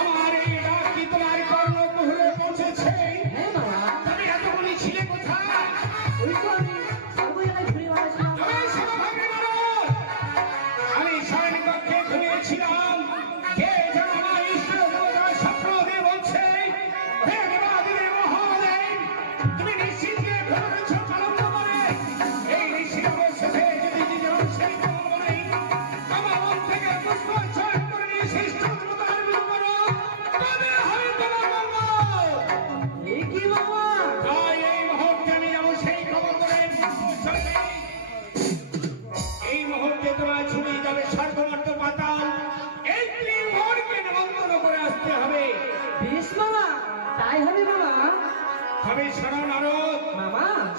আমার এই ডাক কি তোমার কর্ণকুহরে পৌঁছেছে? তবে এতগুলি ছিলে কোথায়? আমি শয়ন কক্ষে ঘুমিয়েছিলাম। কে যেন আমার ইষ্ট দেবতার স্বপ্ন দিয়ে বলছে, হে দেবাদিদেব মহাদেব, তুমি নিশ্চিন্তে ঘুমেছ আনন্দ করে। এই ঋষির অবশেষে যদি যেমন সেই বলে আমার মন থেকে পুষ্প চয়ন করে নিয়ে শ্রেষ্ঠ দেবতার বিরোধ করো, তবে আমি তোমার মঙ্গল। তাই এই মুহূর্তে আমি যাবো সেই কবরের চলে। এই মুহূর্তে তোমার ছুটি যাবে স্বর্গমর্ত পাতাল। এই ত্রিভুবনকে নিমন্ত্রণ করে আসতে হবে। তবে শোনো নারদ,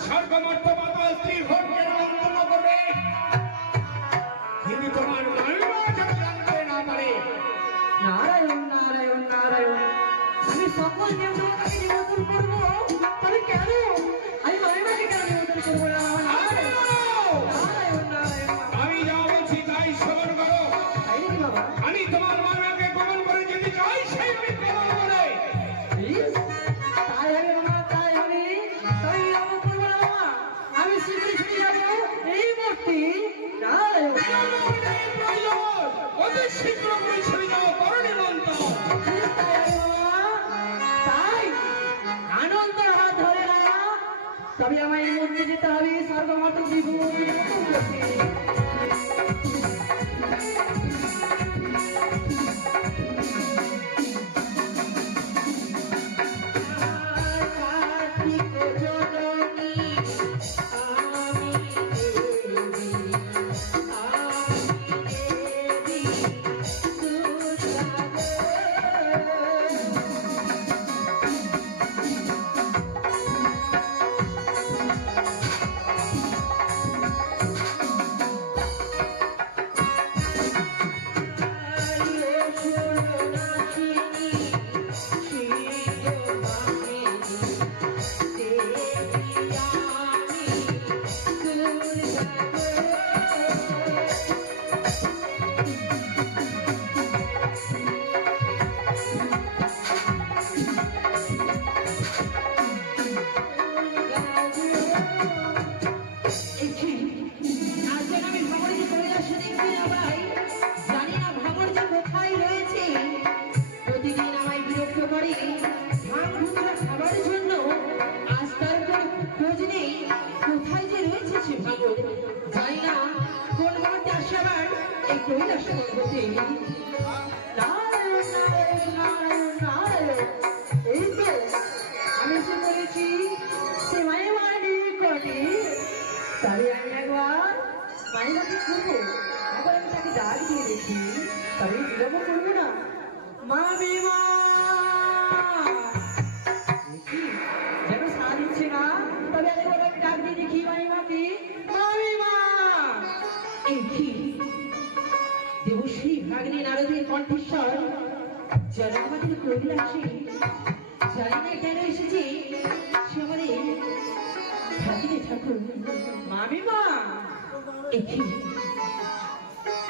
স্বর্গমর্ত পাতাল ত্রিভুবনকে নিমন্ত্রণ করবে, কিন্তু তোমার মহিমা যেন জানতে না পারে। নারায়ণ নারায়ণ নারায়ণ, আমি সকল দেবতাকে নিমন্ত্রণ করবো, তবে কেন আমি মায়েরাকে কেন নিমন্ত্রণ করবো না? নারায়ণ নারায়ণ, আমি যা বলছি তাই শ্রবণ করো। তাই নাকি বাবা? আমি তোমার মায়াকে গ্রহণ করে যেতে চাই, সেই আমি গ্রহণ করে। প্লিজ, তাই হবে বাবা, তাই হবে। তাই আমি করবো না বাবা, আমি শীঘ্রই ছুটে যাবো এই মূর্তি। নারায়ণ অতি শীঘ্র করে ছড়ে যাও করণে মন্ত্র। তাই আনন্দ হাত ধরে না, তবে আমার এই মন্দিরে যেতে হবে স্বর্গমত বিভূতি। দেবশ্রী ভাগ্নে নারদের কণ্ঠস্বর যেন আমাদের কৈলাসে, জানি না কেন এসেছে সে আমাদের ভাগ্নে ঠাকুর। মামিমা,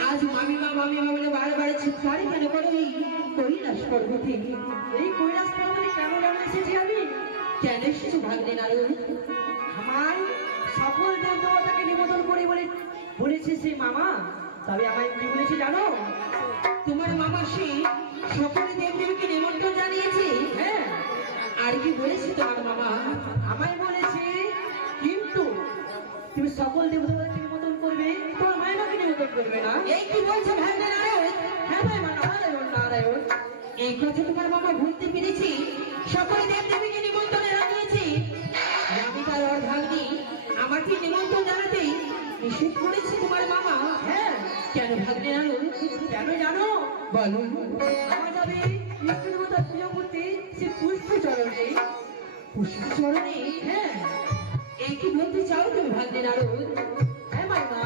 আজ মামিমা মামিমা বলে বারবার চিৎকার কেন করো এই কৈলাস পর্বতে? এই কৈলাস পর্বতে কেন কেন এসেছি আমি? কেন এসেছো ভাগ্নে নারদ? আমার সকল দেবতাকে নিমন্ত্রণ করে বলেছে সে মামা। তবে আমায় কি বলেছে জানো? তোমার মামা সে সকলে দেবদেবীকে নিমন্ত্রণ জানিয়েছে। হ্যাঁ, আর কি বলেছে তোমার মামা? আমায় বলেছে কিন্তু তুমি সকল দেবতাকে নিমন্ত্রণ করবে, তোমার মায়েরাকে নিমন্ত্রণ করবে না। এই কি বলছো ভাগ্নে নারায়ণ? হ্যাঁ ভাই মা, নারায়ণ নারায়ণ, এই কথা তোমার মামা বলতে পেরেছি। সকলে দেবদেবীকে নিমন্ত্রণ জানিয়েছি, আমি তার অর্ধাগ্নি আমাকে নিমন্ত্রণ জানাতেই নিষেধ করেছে তোমার মামা। হ্যাঁ, কেন ভাগ্নে নারায়ণ? কেন জানো? বলো। আমার যাবে ইষ্ট দেবতার পূজা করতে সে পুষ্প চরণে। পুষ্প চরণে? হ্যাঁ, এই কি বলতে চাও তুমি ভাগ্নে নারদ? হ্যাঁ মাইমা,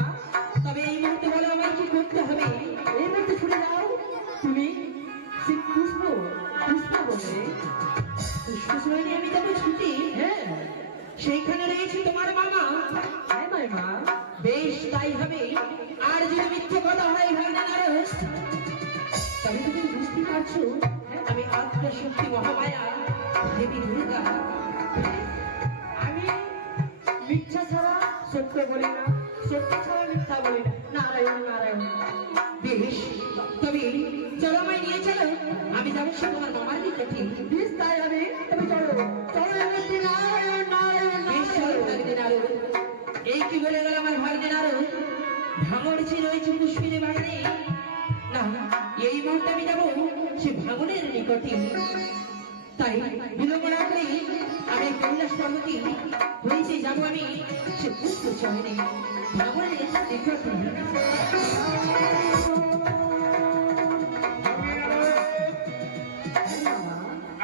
তবে এই মুহূর্তে বলো আমায় কি করতে হবে? এই মুহূর্তে ছুটে যাও তুমি সে পুষ্প বলবে পুষ্প চরণে আমি যাবো ছুটি। হ্যাঁ, সেইখানে রয়েছে তোমার মামা। হ্যাঁ মাইমা, বেশ তাই হবে। আর যদি মিথ্যে কথা হয় ভাগ্নে নারদ, তবে তুমি বুঝতে পারছো আমি আত্মশক্তি মহামায়া দেবী দুর্গা। আমি মিথ্যা ছাড়া সত্য বলি না, সত্য ছাড়া মিথ্যা বলি না। নারায়ণ নারায়ণ। বেশ, তবে চলো আমায় নিয়ে চলো, আমি যাবো সে তোমার মামার নিকটে। বেশ তাই হবে, তবে চলো চলো এমনি। নারায়ণ নারায়ণ বেশ চলো ভাগ্নে নারদ। এই কি বলে গেল আমার ভাগ্নে নারদ, ভাঙর ছিল রয়েছে পুষ্পিনী বাগানে। না, এই মুহূর্তে আমি যাবো সে ভাঙনের নিকটে। তাই বিলম্ব না করে আমি কৈলাস পর্বতী হয়েছে যাবো আমি সে পুষ্প চয়নে ভাঙনের নিকটে।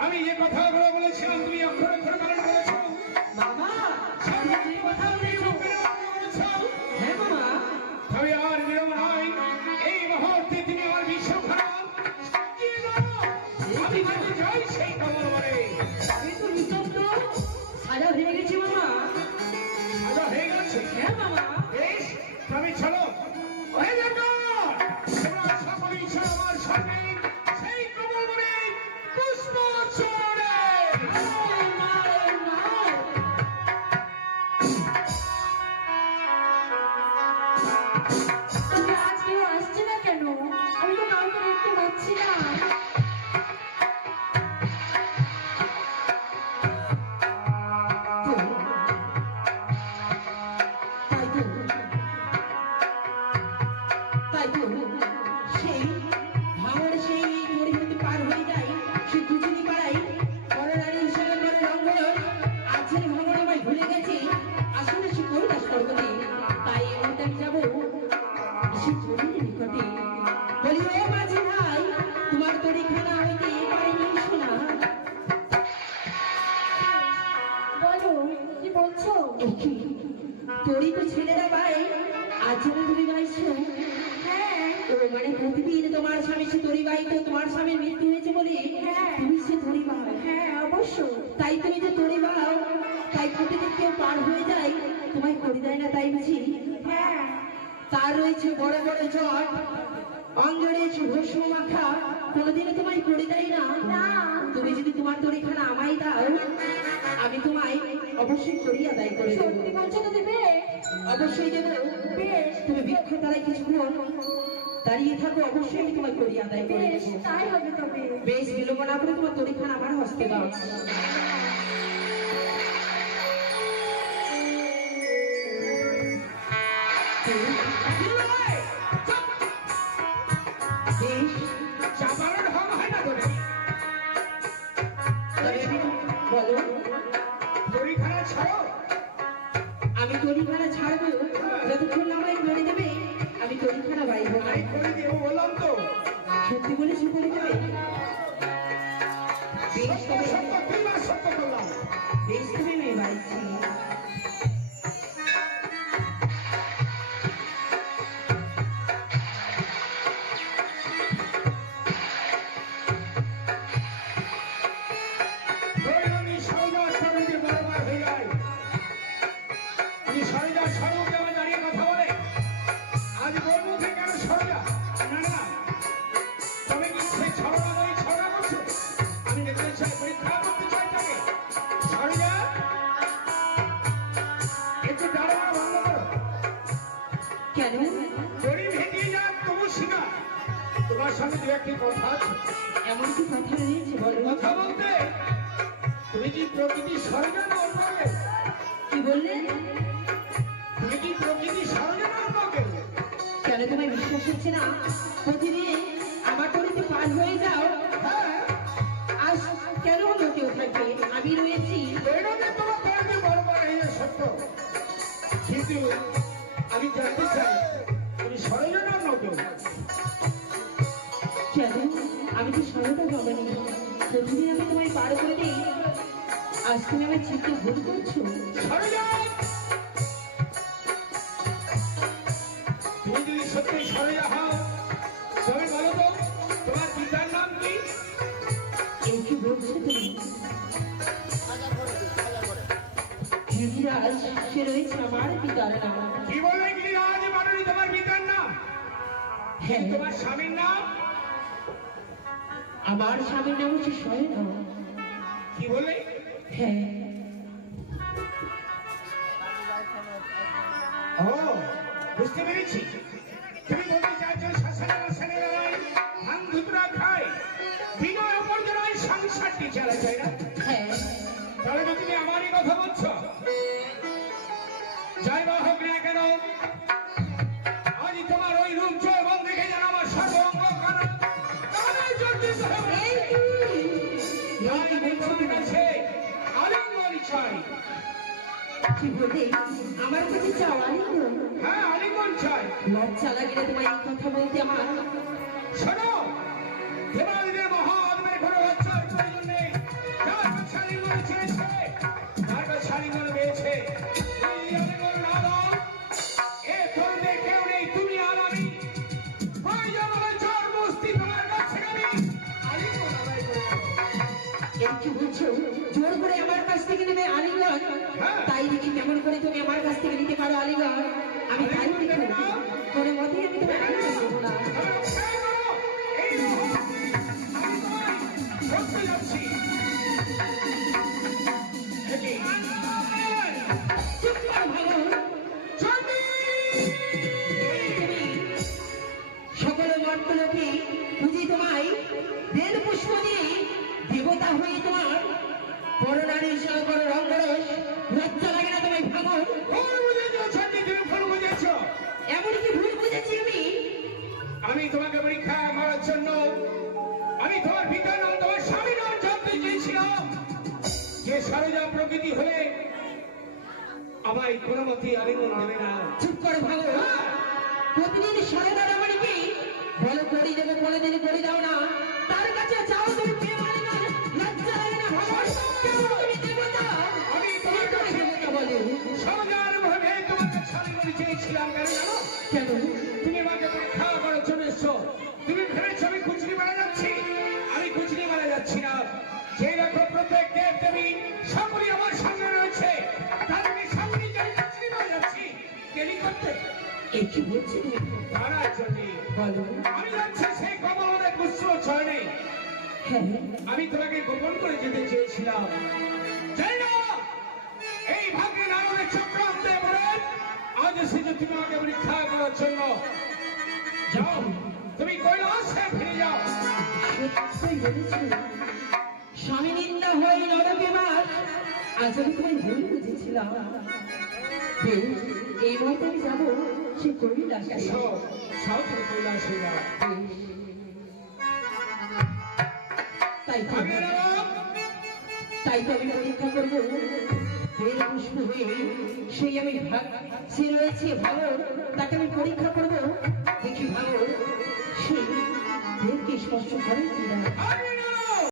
আমি যে কথাগুলো বলেছিলাম তুমি অক্ষরে অক্ষরে পালন করেছো। মামা, সব যে কথা বলেছো, হ্যাঁ মামা, তবে আর বিলম্ব নয়, এই মুহূর্তে তুমি আমার বিশ্বখানা সাজিয়ে দাও। আমি যেতে চাই সেই কমল বনে। আমি তো নিঃশব্দ সাজা হয়ে গেছি মামা। সাজা হয়ে গেছে। হ্যাঁ মামা। বেশ, তবে চলো। ওহে দেখো, তোমরা সকলেই চলো আমার সঙ্গে সেই কমল বনে পুষ্প চূড়ে। নারায়ণ, নারায়ণ, নারায়ণ। তবে আজ কেউ আসছে না কেন? আমি তো কাউকে দেখতে পাচ্ছি না। তাই তো, তাই তো, সেই ভাঙড় সেই পরিবর্তে পার হয়ে যায় সে দুজনি পাড়াই বড়রানী হিসাবে করে রঙ্গল আজের ভাঙড় আমায় ভুলে গেছে। আসলে সে কৈলাস পর্বতে। তাই এই মুহূর্তে আমি যাবো সে চরির নিকটে। বলি ও মাঝি ভাই, তোমার তরিখানা হইতে এবারে নিয়ে এসো না। বলো, কি বলছো? একই তোরই তো ছেলেরা ভাই আজের তুমি ভাইছো। হ্যাঁ, ও মানে প্রতিদিন তোমার স্বামী সে তরি ভাই, তো তোমার স্বামীর মৃত্যু হয়েছে বলে হ্যাঁ। তুমি সে তরি ভাই। হ্যাঁ অবশ্যই। তাই তুমি যে তরি ভাও, তাই প্রতিদিন কেউ পার হয়ে যায় তোমায় করে দেয় না, তাই বুঝি? হ্যাঁ, তার রয়েছে বড় বড় জট, অঙ্গে রয়েছে ভস্ম মাখা, কোনোদিনও তোমায় করে দেয় না। না। তুমি যদি তোমার তরিখানা আমায় দাও, আমি তোমায় অবশ্যই করি আদায় করে দেবো। সত্যি বলছো তো দেবে? অবশ্যই দেবো। বেশ, তুমি বৃক্ষ তারাই কিছুক্ষণ দাঁড়িয়ে থাকো, অবশ্যই আমি তোমায় করি আদায় করে বেশ দেবো। তাই হবে তবে। বেশ, বিলম্ব না করে তোমার তরিখান আমার হস্তে দাও। বেশ, চাপানোর ঢং হয় না তোরে। তবে বলো, তরিখানা ছাড়ো। আমি তরিখানা ছাড়বো যতক্ষণ না আমায় করে দেবে, আমি তরিখানা বাইব না। আমি করে দেবো বললাম তো। সত্যি বলেছি করে দেবে? বেশ, সত্য তবে সত্য কিংবা সত্য বললাম। বেশ, তুমি মেয়ে বাইছি। আমি সরজা অষ্টমীতে বড়বার হয়ে যাই। আমি সরজা স্বরূপে আমি দাঁড়িয়ে কথা বলে আজ ওর মুখে কেন সরজা? না না, তবে কি সে ছড়া বই ছড়া করছো? আমি দেখতে চাই, পরীক্ষা করতে চাই তাকে। সরজা, একটু দাঁড়ানো বন্ধ করো। কেন? দড়ি ভেঙে যাক তবু শিখা। তোমার সঙ্গে দু একটি কথা আছে। এমন কি কথা রয়েছে বলো? কথা বলতে তুমি কি প্রকৃতি সরজা না অন্য কেউ? কি বললেন? তুমি কি প্রকৃতি সরজা না অন্য কেউ? কেন তোমায় বিশ্বাস হচ্ছে না? প্রতিদিন আমার তরিতে পার হয়ে যাও, হ্যাঁ, আজ কেন অন্য কেউ থাকবে? আমি রয়েছি। বেরোলে তোমার পড়বে বড়বার এই সত্য। কিন্তু আমি জানতে চাই তুমি সরজা না অন্য কেউ? কেন? আমি তো সরতা ভাবনি। প্রতিদিন আমি তোমায় পার করে দিই, আজ তুমি আমার চিত্তে ভুল করছো। সরজা, তুমি যদি সত্যি সরজা হও তবে বলো তো তোমার পিতার নাম কি? এই কি বলছো তুমি? গিরিরাজ, সে রয়েছে আমার পিতার নাম। কি বলবে গিরিরাজ বানরী তোমার পিতার নাম? হ্যাঁ, তোমার স্বামীর নাম? আমার স্বামীর নাম হচ্ছে শয়ন। কি বলে? হ্যাঁ, ও, বুঝতে পেরেছি। তুমি বলতে চাইছো শাসনের শ্রেণীর নয়, ধান ধুতরা খায়, বিনয় উপার্জনায় সংসারটি চালা যায় না। হ্যাঁ, তাহলে তো তুমি আমারই কথা বলছো। যাই বা হোক না কেন, আজ তোমার ওই রূপ যৌবন দেখে যেন আমার সর্বঙ্গ কারণ কারণে জর্জরিত হবে। এই কি? তাই আমি তোমার কাছে আলিঙ্গন চাই। কি বলতে আমার কাছে চাও আলিঙ্গন? হ্যাঁ, আলিঙ্গন চাই। লজ্জা লাগে না তোমার এই কথা বলতে আমার? শোনো, দেবাদিদেব মহাদেবের কোনো লজ্জার প্রয়োজন নেই। যার কাছে আলিঙ্গন চেয়েছে, তার কাছে আলিঙ্গন পেয়েছে। তুমি যদি আলিঙ্গন না দাও, এ ধরনের কেউ নেই, তুমি আর আমি। প্রয়োজন হলে চার বস্তি তোমার কাছ থেকে আমি আলিঙ্গন আদায় করে নেব। এই কি বলছো? জোর করে আমার কাছ থেকে নেবে আলিঙ্গন? হ্যাঁ। তাই দেখি কেমন করে তুমি আমার কাছ থেকে নিতে পারো আলিঙ্গন? আমি তাই দেখি কোনো মতেই আমি তোমার আলিঙ্গন দেবো না। তবে অপেক্ষা করো, এই মুহূর্তে আমি তোমায় ধরতে যাচ্ছি। এটি চুপ করো ভালো। চন্ডী! তুমি সকল মর্তলোকে বুঝি তোমায় বেদ পুষ্প দিয়ে দেবতা হয়ে তোমার পরনারী সকল রঙ্গরস লজ্জা লাগে না তোমায় ভাঙন? ভুল বুঝেছো চন্ডী, তুমি ভুল বুঝেছো। এমনকি ভুল বুঝেছি আমি? আমি তোমাকে পরীক্ষা করার জন্য আমি তোমার পিতার নাম, তোমার স্বামীর নাম জানতে চেয়েছিলাম। যে সরজা প্রকৃতি হলে আমায় কোনো মতেই আলিঙ্গন দেবে না। চুপ করো ভালো। প্রতিদিন সরদার আমাকে বলো করি দেবো, বলে দিলে করে দাও না। তার কাছে চাও তুমি প্রেম আলিঙ্গন, লজ্জা লাগে না ভালো? কেমন তুমি দেবতা? আমি তোমার কাছে দেবতা বলে সরজার ভাবে তোমার কাছে আলিঙ্গন চেয়েছিলাম। কেন জানো? কেন? তুমি আমাকে পরীক্ষা করার জন্য এসছো। তুমি ভেবেছো আমি কুচনি মারা যাচ্ছি। আমি কুচনি মারা যাচ্ছি না। যে দেখো প্রত্যেক দেব দেবী সকলই আমার সামনে রয়েছে, তাদেরকে সামনে যে আমি কুচনি মারা যাচ্ছি কেলি করতে এই কি বলছো তুমি? তারা জন্য বলো। আমি যাচ্ছি সেই কমলের পুষ্প চয়নে। হ্যাঁ, আমি তোমাকে গোপন করে যেতে চেয়েছিলাম। যাই না, এই ভাগ্যে নারদের চক্রান্তে পড়ে আজ এসেছো তুমি আমাকে পরীক্ষা করার জন্য। যাও, তুমি কৈলাসে ফিরে যাও। সত্যই বলেছো। স্বামী নিন্দা হয়ে নরকে বাস, আজ আমি তোমায় ভুল বুঝেছিলাম। বেশ, এই মুহূর্তে আমি যাবো সে কৈলাসে। এসো, যাও তুমি কৈলাসে যাও। তাই তো ভাগ্যে নারদ, তাই তো আমি পরীক্ষা করবো বেল পুষ্প হয়ে সেই আমি সে রয়েছে ভালো, তাকে আমি পরীক্ষা করবো। দেখি ভালো সেই বেলকে স্পর্শ করে কিনা। আমি